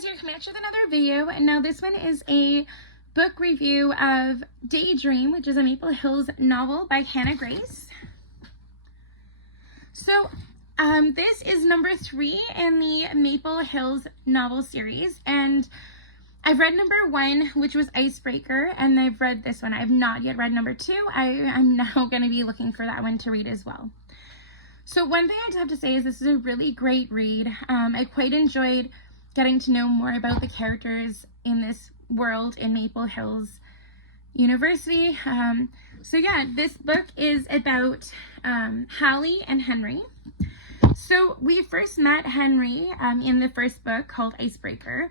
guys, here coming at you with another video, and now this one is a book review of Daydream, which is a Maple Hills novel by Hannah Grace. So this is number 3 in the Maple Hills novel series, and I've read number 1, which was Icebreaker, and I've read this one. I have not yet read number 2. I'm now going to be looking for that one to read as well. So one thing I have to say is this is a really great read. I quite enjoyed getting to know more about the characters in this world in Maple Hills University. So yeah, this book is about Hallie and Henry. So we first met Henry in the first book called Icebreaker,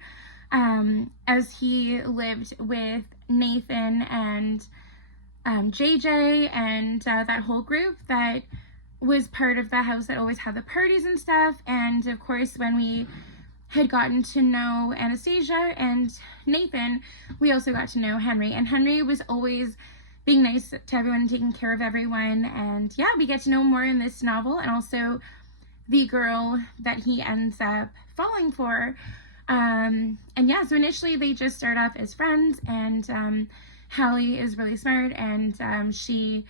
as he lived with Nathan and JJ and that whole group that was part of the house that always had the parties and stuff. And of course, when we had gotten to know Anastasia and Nathan, we also got to know Henry. And Henry was always being nice to everyone and taking care of everyone. And yeah, we get to know more in this novel, and also the girl that he ends up falling for. And yeah, so initially they just start off as friends, and Hallie is really smart, and she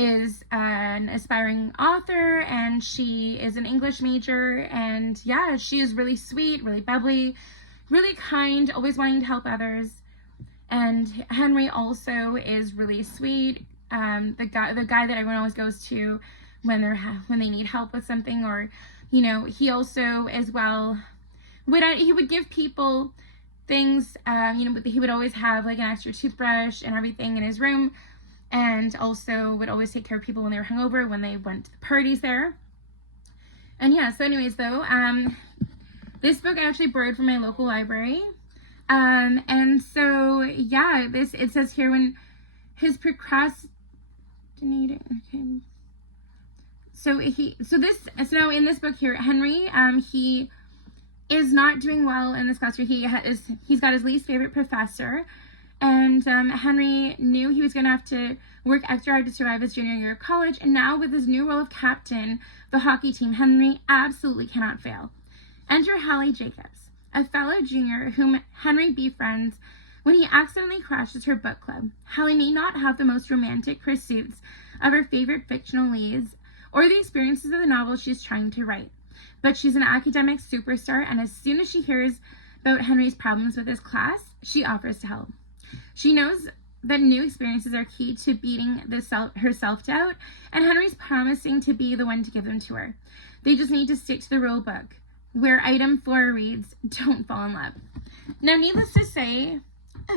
is an aspiring author, and she is an English major, and yeah, she is really sweet, really bubbly, really kind, always wanting to help others. And Henry also is really sweet, the guy that everyone always goes to when they need help with something, or you know, he also as well he would give people things, you know, he would always have like an extra toothbrush and everything in his room, and also would always take care of people when they were hungover, when they went to the parties there. And yeah, so anyways though, this book I actually borrowed from my local library. And so yeah, it says here, when his procrastinating, okay. So in this book here, Henry, he is not doing well in this class year. He's got his least favorite professor. And Henry knew he was going to have to work extra hard to survive his junior year of college. And now with his new role of captain of the hockey team, Henry absolutely cannot fail. Enter Hallie Jacobs, a fellow junior whom Henry befriends when he accidentally crashes her book club. Hallie may not have the most romantic pursuits of her favorite fictional leads or the experiences of the novel she's trying to write, but she's an academic superstar, and as soon as she hears about Henry's problems with his class, she offers to help. She knows that new experiences are key to beating her self-doubt, and Henry's promising to be the one to give them to her. They just need to stick to the rule book, where item 4 reads, "Don't fall in love." Now, needless to say,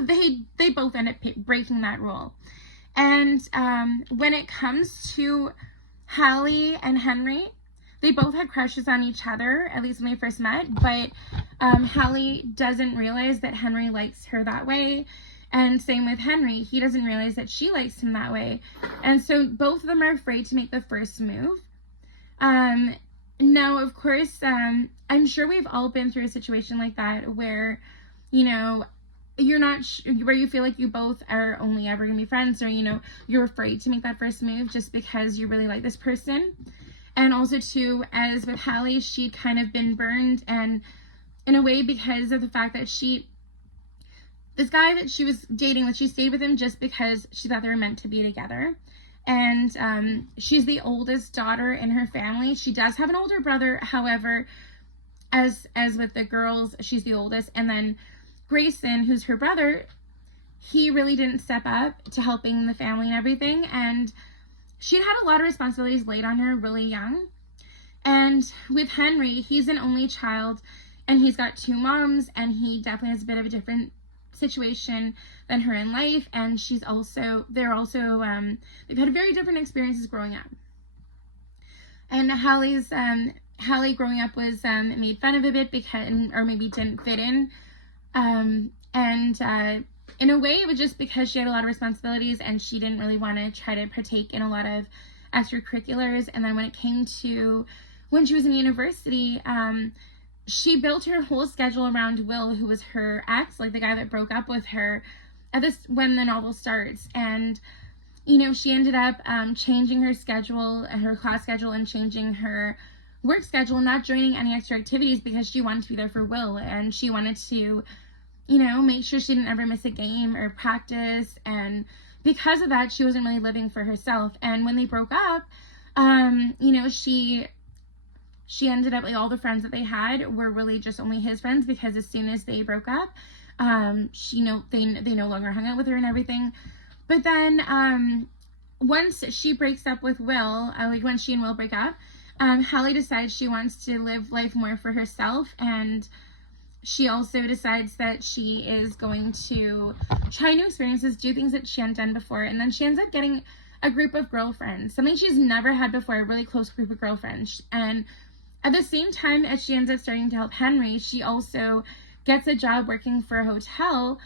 they both end up breaking that rule. And when it comes to Hallie and Henry, they both had crushes on each other, at least when they first met, but Hallie doesn't realize that Henry likes her that way. And same with Henry, he doesn't realize that she likes him that way. And so both of them are afraid to make the first move. Now, of course, I'm sure we've all been through a situation like that where, you know, you're not where you feel like you both are only ever going to be friends, or, you know, you're afraid to make that first move just because you really like this person. And also, too, as with Hallie, she'd kind of been burned, and in a way because of the fact that this guy that she was dating, that she stayed with him just because she thought they were meant to be together. And she's the oldest daughter in her family. She does have an older brother, however, as with the girls, she's the oldest. And then Grayson, who's her brother, he really didn't step up to helping the family and everything. And she'd had a lot of responsibilities laid on her really young. And with Henry, he's an only child, and he's got 2 moms, and he definitely has a bit of a different situation than her in life. And they've had very different experiences growing up. And Hallie growing up was made fun of a bit or maybe didn't fit in. In a way, it was just because she had a lot of responsibilities and she didn't really want to try to partake in a lot of extracurriculars. And then when it came to when she was in university, she built her whole schedule around Will, who was her ex, like the guy that broke up with her when the novel starts. And, you know, she ended up changing her schedule and her class schedule, and changing her work schedule, not joining any extra activities because she wanted to be there for Will, and she wanted to, you know, make sure she didn't ever miss a game or practice. And because of that, she wasn't really living for herself. And when they broke up, you know, she ended up, like, all the friends that they had were really just only his friends, because as soon as they broke up, they no longer hung out with her and everything. But then once she breaks up with Will, like when she and Will break up, Hallie decides she wants to live life more for herself, and she also decides that she is going to try new experiences, do things that she hadn't done before, and then she ends up getting a group of girlfriends, something she's never had before, a really close group of girlfriends. And at the same time as she ends up starting to help Henry, she also gets a job working for a hotel,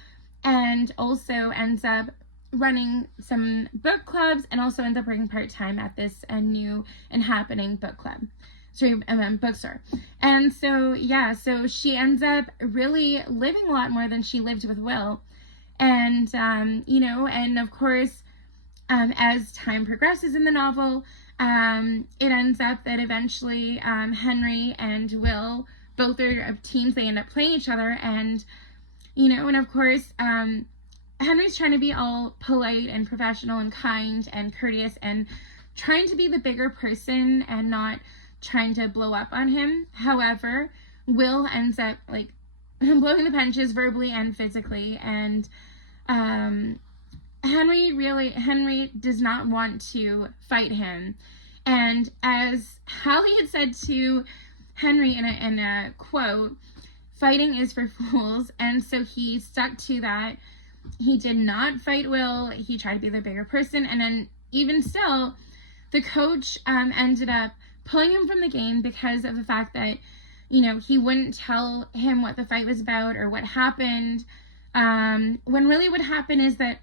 and also ends up running some book clubs, and also ends up working part-time at this new and happening bookstore. And so, yeah, so she ends up really living a lot more than she lived with Will. And, you know, and of course, as time progresses in the novel, it ends up that eventually Henry and Will, both are teams, they end up playing each other. And, you know, and of course, Henry's trying to be all polite and professional and kind and courteous and trying to be the bigger person and not trying to blow up on him. However, Will ends up, like, blowing the punches verbally and physically. And Henry does not want to fight him. And as Hallie had said to Henry in a quote, fighting is for fools. And so he stuck to that. He did not fight Will. He tried to be the bigger person. And then even still, the coach ended up pulling him from the game because of the fact that, you know, he wouldn't tell him what the fight was about or what happened. When really what happened is that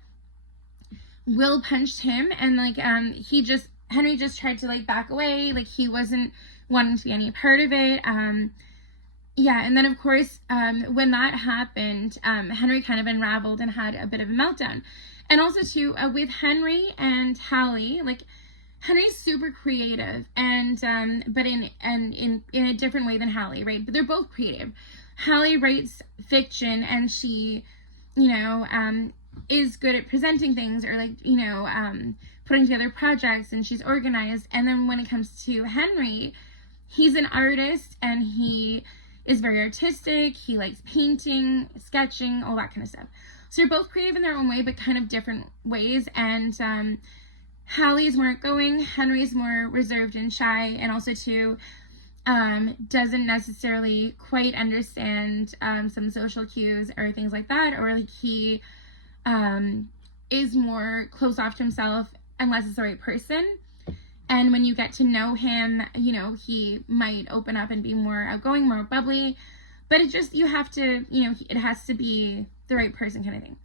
Will punched him, and like Henry just tried to like back away, like he wasn't wanting to be any part of it. Yeah, and then of course, when that happened, Henry kind of unraveled and had a bit of a meltdown. And also too, with Henry and Hallie, like Henry's super creative, and but in a different way than Hallie, right? But they're both creative. Hallie writes fiction, and she, you know, is good at presenting things, or like, you know, putting together projects, and she's organized. And then when it comes to Henry, he's an artist, and he is very artistic. He likes painting, sketching, all that kind of stuff. So they're both creative in their own way, but kind of different ways. And Hallie is more outgoing, Henry's more reserved and shy, and also too doesn't necessarily quite understand some social cues or things like that, or like he is more closed off to himself unless it's the right person. And when you get to know him, you know, he might open up and be more outgoing, more bubbly, but it just, you have to, you know, it has to be the right person kind of thing.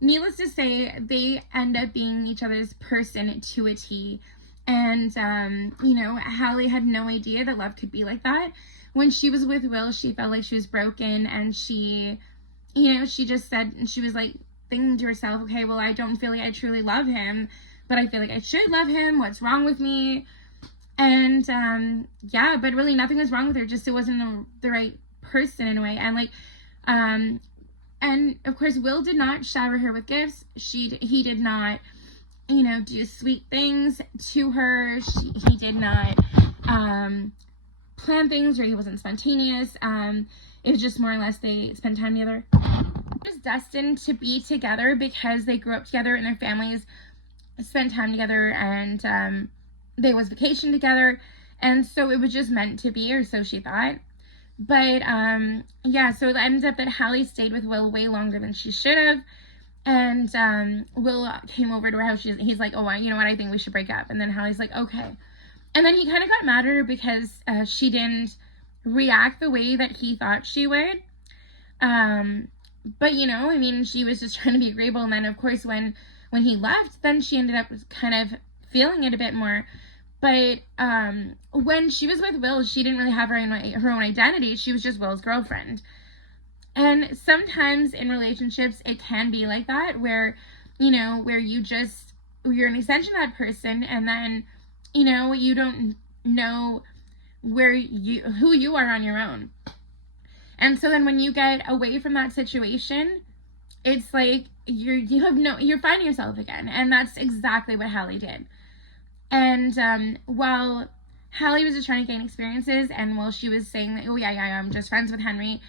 Needless to say, they end up being each other's person to a T. And, you know, Hallie had no idea that love could be like that. When she was with Will, she felt like she was broken, and she, you know, she just said, and she was like thinking to herself, okay, well, I don't feel like I truly love him, but I feel like I should love him. What's wrong with me? And, yeah, but really nothing was wrong with her. Just it wasn't the right person in a way. And like, and of course, Will did not shower her with gifts. He did not, you know, do sweet things to her. He did not, plan things, or he wasn't spontaneous. It was just more or less they spent time together. It was destined to be together because they grew up together and their families spent time together, and they was vacation together, and so it was just meant to be, or so she thought. But yeah, so it ends up that Hallie stayed with Will way longer than she should have, and Will came over to her house. He's like, oh, you know what, I think we should break up. And then Hallie's like, okay. And then he kind of got mad at her because she didn't react the way that he thought she would. But, you know, I mean, she was just trying to be agreeable. And then, of course, when he left, then she ended up kind of feeling it a bit more. But when she was with Will, she didn't really have her own identity. She was just Will's girlfriend. And sometimes in relationships, it can be like that, where, you know, where you're an extension of that person, and then, you know, you don't know who you are on your own. And so then when you get away from that situation, it's like you're finding yourself again. And that's exactly what Hallie did. And while Hallie was just trying to gain experiences, and while she was saying that, oh yeah, I'm just friends with Henry,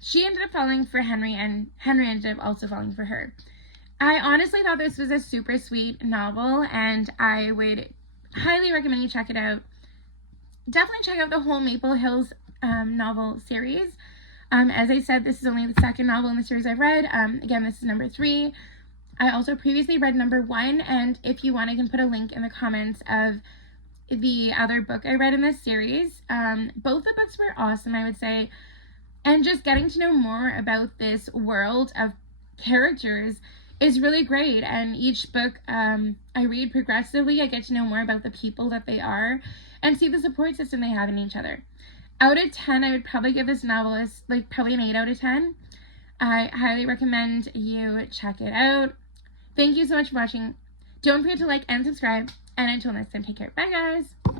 she ended up falling for Henry, and Henry ended up also falling for her. I honestly thought this was a super sweet novel, and I would highly recommend you check it out. Definitely check out the whole Maple Hills novel series. As I said, this is only the second novel in the series I've read. Again, this is number 3. I also previously read number 1, and if you want, I can put a link in the comments of the other book I read in this series. Both the books were awesome, I would say, and just getting to know more about this world of characters is really great. And each book I read progressively, I get to know more about the people that they are and see the support system they have in each other. Out of 10, I would probably give this novel probably an 8 out of 10. I highly recommend you check it out. Thank you so much for watching. Don't forget to like and subscribe. And until next time, take care. Bye, guys.